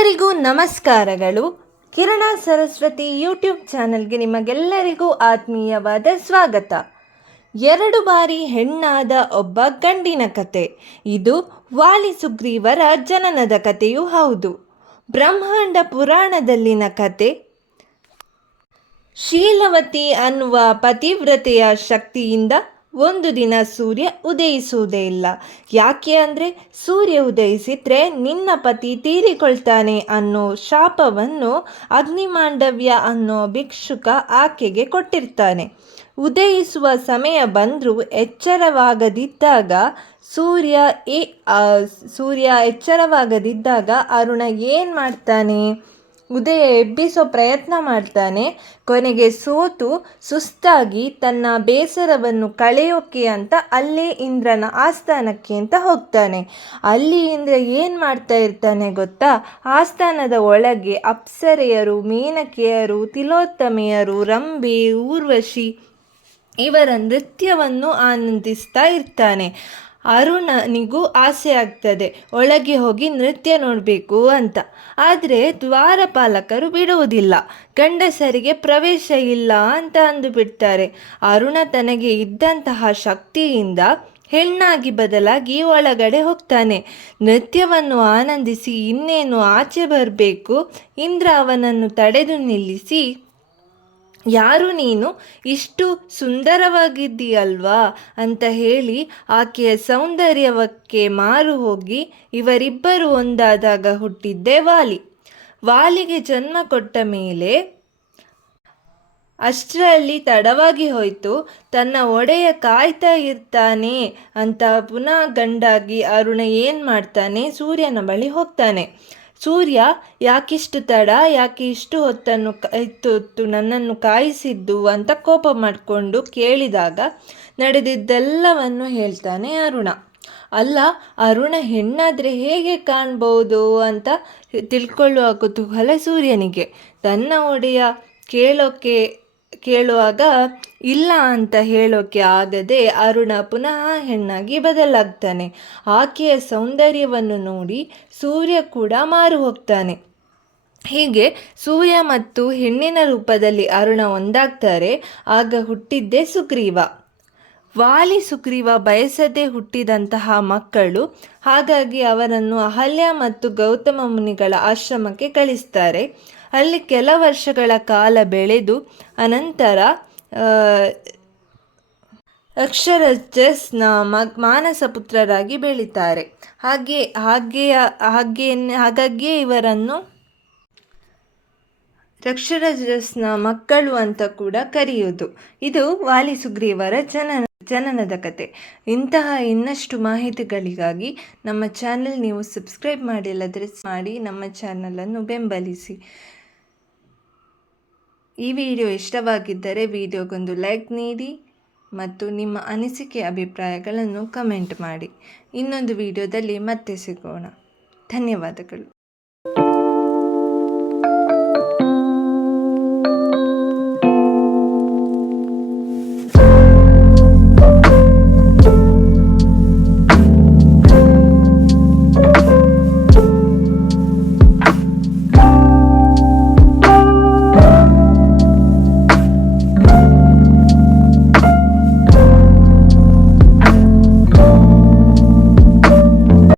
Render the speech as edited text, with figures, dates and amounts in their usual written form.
ಎಲ್ಲರಿಗೂ ನಮಸ್ಕಾರಗಳು. ಕಿರಣ ಸರಸ್ವತಿ ಯೂಟ್ಯೂಬ್ ಚಾನಲ್ಗೆ ನಿಮಗೆಲ್ಲರಿಗೂ ಆತ್ಮೀಯವಾದ ಸ್ವಾಗತ. 2 ಬಾರಿ ಹೆಣ್ಣಾದ ಒಬ್ಬ ಗಂಡಿನ ಕತೆ. ಇದು ವಾಲಿ ಸುಗ್ರೀವರ ಜನನದ ಕಥೆಯೂ ಹೌದು. ಬ್ರಹ್ಮಾಂಡ ಪುರಾಣದಲ್ಲಿನ ಕತೆ. ಶೀಲವತಿ ಅನ್ನುವ ಪತಿವ್ರತೆಯ ಶಕ್ತಿಯಿಂದ ಒಂದು ದಿನ ಸೂರ್ಯ ಉದಯಿಸುವುದೇ ಇಲ್ಲ. ಯಾಕೆ ಅಂದರೆ ಸೂರ್ಯ ಉದಯಿಸಿದರೆ ನಿನ್ನ ಪತಿ ತೀರಿಕೊಳ್ತಾನೆ ಅನ್ನೋ ಶಾಪವನ್ನು ಅಗ್ನಿಮಾಂಡವ್ಯ ಅನ್ನೋ ಭಿಕ್ಷುಕ ಆಕೆಗೆ ಕೊಟ್ಟಿರ್ತಾನೆ. ಉದಯಿಸುವ ಸಮಯ ಬಂದರೂ ಸೂರ್ಯ ಎಚ್ಚರವಾಗದಿದ್ದಾಗ ಅರುಣ ಏನು ಮಾಡ್ತಾನೆ? ಉದಯ ಎಬ್ಬಿಸೋ ಪ್ರಯತ್ನ ಮಾಡ್ತಾನೆ. ಕೊನೆಗೆ ಸೋತು ಸುಸ್ತಾಗಿ ತನ್ನ ಬೇಸರವನ್ನು ಕಳೆಯೋಕೆ ಅಂತ ಅಲ್ಲೇ ಇಂದ್ರನ ಆಸ್ಥಾನಕ್ಕೆ ಅಂತ ಹೋಗ್ತಾನೆ. ಅಲ್ಲಿ ಇಂದ್ರ ಏನು ಮಾಡ್ತಾ ಇರ್ತಾನೆ ಗೊತ್ತಾ? ಆಸ್ಥಾನದ ಒಳಗೆ ಅಪ್ಸರೆಯರು, ಮೇನಕೆಯರು, ತಿಲೋತ್ತಮೆಯರು, ರಂಬೆ, ಊರ್ವಶಿ ಇವರ ನೃತ್ಯವನ್ನು ಆನಂದಿಸ್ತಾ ಇರ್ತಾನೆ. ಅರುಣನಿಗೂ ಆಸೆ ಆಗ್ತದೆ ಒಳಗೆ ಹೋಗಿ ನೃತ್ಯ ನೋಡಬೇಕು ಅಂತ. ಆದರೆ ದ್ವಾರಪಾಲಕರು ಬಿಡುವುದಿಲ್ಲ. ಗಂಡಸರಿಗೆ ಪ್ರವೇಶ ಇಲ್ಲ ಅಂತ ಅಂದುಬಿಡ್ತಾರೆ. ಅರುಣ ತನಗೆ ಇದ್ದಂತಹ ಶಕ್ತಿಯಿಂದ ಹೆಣ್ಣಾಗಿ ಬದಲಾಗಿ ಒಳಗಡೆ ಹೋಗ್ತಾನೆ. ನೃತ್ಯವನ್ನು ಆನಂದಿಸಿ ಇನ್ನೇನು ಆಚೆ ಬರಬೇಕು. ಇಂದ್ರ ಅವನನ್ನು ತಡೆದು ನಿಲ್ಲಿಸಿ, ಯಾರು ನೀನು? ಇಷ್ಟು ಸುಂದರವಾಗಿದ್ದೀಯಲ್ವಾ ಅಂತ ಹೇಳಿ ಆಕೆಯ ಸೌಂದರ್ಯಕ್ಕೆ ಮಾರು ಹೋಗಿ ಇವರಿಬ್ಬರು ಒಂದಾದಾಗ ಹುಟ್ಟಿದ್ದೇ ವಾಲಿ. ವಾಲಿಗೆ ಜನ್ಮ ಕೊಟ್ಟ ಮೇಲೆ ಅಷ್ಟರಲ್ಲಿ ತಡವಾಗಿ ಹೋಯಿತು. ತನ್ನ ಒಡೆಯ ಕಾಯ್ತಾ ಇರ್ತಾನೆ ಅಂತ ಪುನಃ ಗಂಡಾಗಿ ಅರುಣ ಏನು ಮಾಡ್ತಾನೆ? ಸೂರ್ಯನ ಬಳಿ ಹೋಗ್ತಾನೆ. ಸೂರ್ಯ, ಯಾಕಿಷ್ಟು ತಡ, ಯಾಕೆ ಇಷ್ಟು ಹೊತ್ತು ನನ್ನನ್ನು ಕಾಯಿಸಿದ್ದು ಅಂತ ಕೋಪ ಮಾಡಿಕೊಂಡು ಕೇಳಿದಾಗ ನಡೆದಿದ್ದೆಲ್ಲವನ್ನು ಹೇಳ್ತಾನೆ ಅರುಣ. ಅಲ್ಲ, ಅರುಣ ಹೆಣ್ಣಾದರೆ ಹೇಗೆ ಕಾಣ್ಬೋದು ಅಂತ ತಿಳ್ಕೊಳ್ಳುವ ಕುತೂಹಲ ಸೂರ್ಯನಿಗೆ. ತನ್ನ ಒಡೆಯ ಕೇಳುವಾಗ ಇಲ್ಲ ಅಂತ ಹೇಳೋಕೆ ಆಗದೆ ಅರುಣ ಪುನಃ ಹೆಣ್ಣಾಗಿ ಬದಲಾಗ್ತಾನೆ. ಆಕೆಯ ಸೌಂದರ್ಯವನ್ನು ನೋಡಿ ಸೂರ್ಯ ಕೂಡ ಮಾರು ಹೋಗ್ತಾನೆ. ಹೀಗೆ ಸೂರ್ಯ ಮತ್ತು ಹೆಣ್ಣಿನ ರೂಪದಲ್ಲಿ ಅರುಣ ಒಂದಾಗ್ತಾರೆ. ಆಗ ಹುಟ್ಟಿದ್ದೇ ಸುಗ್ರೀವ. ವಾಲಿ ಸುಗ್ರೀವ ಬಯಸದೆ ಹುಟ್ಟಿದಂತಹ ಮಕ್ಕಳು. ಹಾಗಾಗಿ ಅವರನ್ನು ಅಹಲ್ಯ ಮತ್ತು ಗೌತಮ ಮುನಿಗಳ ಆಶ್ರಮಕ್ಕೆ ಕಳಿಸ್ತಾರೆ. ಅಲ್ಲಿ ಕೆಲ ವರ್ಷಗಳ ಕಾಲ ಬೆಳೆದು ಅನಂತರ ಅಕ್ಷರಜಸ್ನ ಮಾನಸ ಪುತ್ರರಾಗಿ ಬೆಳೀತಾರೆ. ಹಾಗಾಗಿಯೇ ಇವರನ್ನು ಅಕ್ಷರಜಸ್ನ ಮಕ್ಕಳು ಅಂತ ಕೂಡ ಕರೆಯುವುದು. ಇದು ವಾಲಿ ಸುಗ್ರೀವರ ಜನನದ ಕತೆ. ಇಂತಹ ಇನ್ನಷ್ಟು ಮಾಹಿತಿಗಳಿಗಾಗಿ ನಮ್ಮ ಚಾನೆಲ್ ನೀವು ಸಬ್ಸ್ಕ್ರೈಬ್ ಮಾಡಿಲ್ಲದ್ರೆ ಮಾಡಿ ನಮ್ಮ ಚಾನಲನ್ನು ಬೆಂಬಲಿಸಿ. ಈ ವಿಡಿಯೋ ಇಷ್ಟವಾಗಿದ್ದರೆ ವಿಡಿಯೋಗೊಂದು ಲೈಕ್ ನೀಡಿ ಮತ್ತು ನಿಮ್ಮ ಅನಿಸಿಕೆ ಅಭಿಪ್ರಾಯಗಳನ್ನು ಕಮೆಂಟ್ ಮಾಡಿ. ಇನ್ನೊಂದು ವಿಡಿಯೋದಲ್ಲಿ ಮತ್ತೆ ಸಿಗೋಣ. ಧನ್ಯವಾದಗಳು.